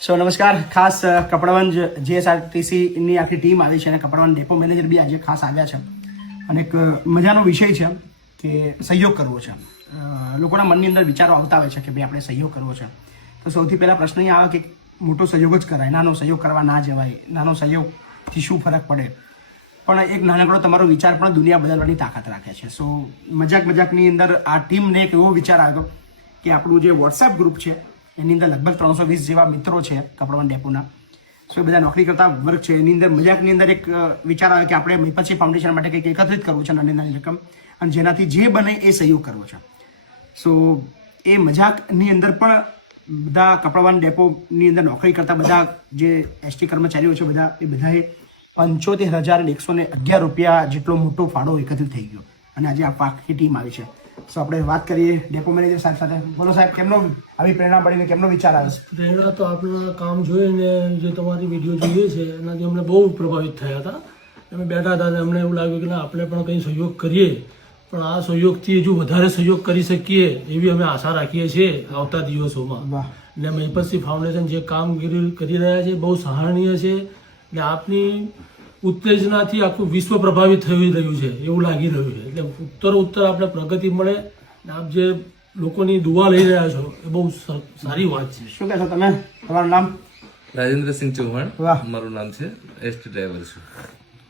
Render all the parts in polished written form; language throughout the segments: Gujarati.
સો નમસ્કાર. ખાસ કપડવંજ જીએસઆરટીસીની આખી ટીમ આવી છે અને કપડવંજ ડેપો મેનેજર બી આજે ખાસ આવ્યા છે અને એક મજાનો વિષય છે કે સહયોગ કરવો છે. લોકોના મનની અંદર વિચારો આવતા હોય છે કે ભાઈ આપણે સહયોગ કરવો છે, તો સૌથી પહેલાં પ્રશ્ન એ આવે કે મોટો સહયોગ જ કરાય, નાનો સહયોગ કરવા ના જવાય. નાનો સહયોગથી શું ફરક પડે? પણ એક નાનકડો તમારો વિચાર પણ દુનિયા બદલવાની તાકાત રાખે છે. સો મજાકની અંદર આ ટીમને એક એવો વિચાર આવ્યો કે આપણું જે વોટ્સએપ ગ્રુપ છે એની અંદર લગભગ 320 જેવા મિત્રો છે કપડવંજ ડેપોના. સો બધા નોકરી કરતા વર્ગ છે. એની અંદર મજાકની અંદર એક વિચાર આવે કે આપણે મહિપતસિંહ ફાઉન્ડેશન માટે કંઈક એકત્રિત કરવું છે, નાની નાની રકમ, અને જેનાથી જે બને એ સહયોગ કરવો છે. સો એ મજાકની અંદર પણ બધા કપડવંજ ડેપોની અંદર નોકરી કરતા બધા જે એસટી કર્મચારીઓ છે બધા એ બધાએ 75,111 રૂપિયા જેટલો મોટો ફાળો એકત્રિત થઈ ગયો અને આજે આ આખી ટીમ આવી છે. સો આપણે વાત કરીએ ડેપો મેનેજર સાહેબ સાથે. બોલો સાહેબ, કેમનો આવી પ્રેરણા મળીને કેમનો વિચાર આવ્યો? પ્રેરણા તો આપણા કામ જોઈને, જે તમારી વિડીયો જોઈએ છે એનાથી અમને બહુ પ્રભાવિત થયા હતા. અમે બેઠા હતા અને અમને એવું લાગ્યું કે ના, આપણે પણ કંઈ સહયોગ કરીએ, પણ આ સહયોગથી હજુ વધારે સહયોગ કરી શકીએ એવી અમે આશા રાખીએ છીએ આવતા દિવસોમાં. એટલે મહિપતસિંહ ફાઉન્ડેશન જે કામગીરી કરી રહ્યા છે બહુ સરાહનીય છે. એટલે આપની ઉત્તેજનાથી આખું વિશ્વ પ્રભાવિત થઈ રહ્યું છે એવું લાગી રહ્યું છે. એટલે ઉત્તર આપણે પ્રગતિ મળે. આપ જે લોકોની દુઆ લઈ રહ્યા છો એ બહુ સારી વાત છે. શું કહેશો તમે? તમારું નામ? રાજેન્દ્રસિંહ ચૌહાણ. વાહ. મારું નામ છે. એસટી ડ્રાઈવર છું.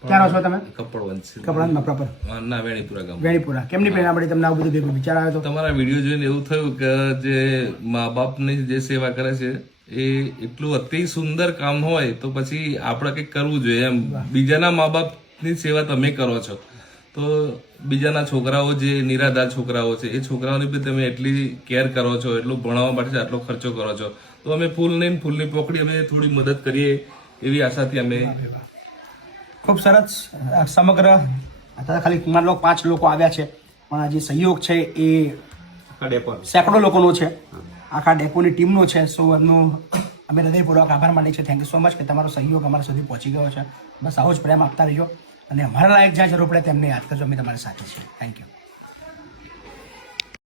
ક્યાં રહો છો તમે? કપડવંજ. કપડવંજમાં પ્રોપર? ના, વેણીપુરા ગામ. વેણીપુરા. કેમની પ્રેરણા મળી તમને આવું બધું ભેગું વિચાર આવ્યો? તો તમારા વિડીયો જોઈને એવું થયું કે જે મા બાપની જે સેવા કરે છે એ એટલું અતિ સુંદર કામ હોય તો પછી આપણે કંઈક કરવું જોઈએ એમ. બીજાના મા બાપની સેવા તમે કરો છો તો બીજાના છોકરાઓ જે નિરાધાર છોકરાઓ છે એ છોકરાઓની બી તમે એટલી કેર કરો છો, એટલું ભણાવવા માટે આટલો ખર્ચો કરો છો, તો અમે ફૂલની પોકડી અમે થોડી મદદ કરીએ એવી આશાથી અમે. ખૂબ સરસ. સમગ્ર અત્યારે ખાલી માની લો 5 લોકો આવ્યા છે, પણ આ જે સહયોગ છે એ સેંકડો લોકોનો છે, આખા ડેપોની ટીમનો છે. સો એમનું અમે હૃદયપૂર્વક આભાર માનીએ છીએ. થેન્ક યુ સો મચ કે તમારો સહયોગ અમારા સુધી પહોંચી ગયો છે. બસ આવો જ પ્રેમ આપતા રહીજો અને અમારા લાયક જ્યાં જરૂર પડે તેમને યાદ કરજો. અમે તમારી સાથે છીએ. Thank you.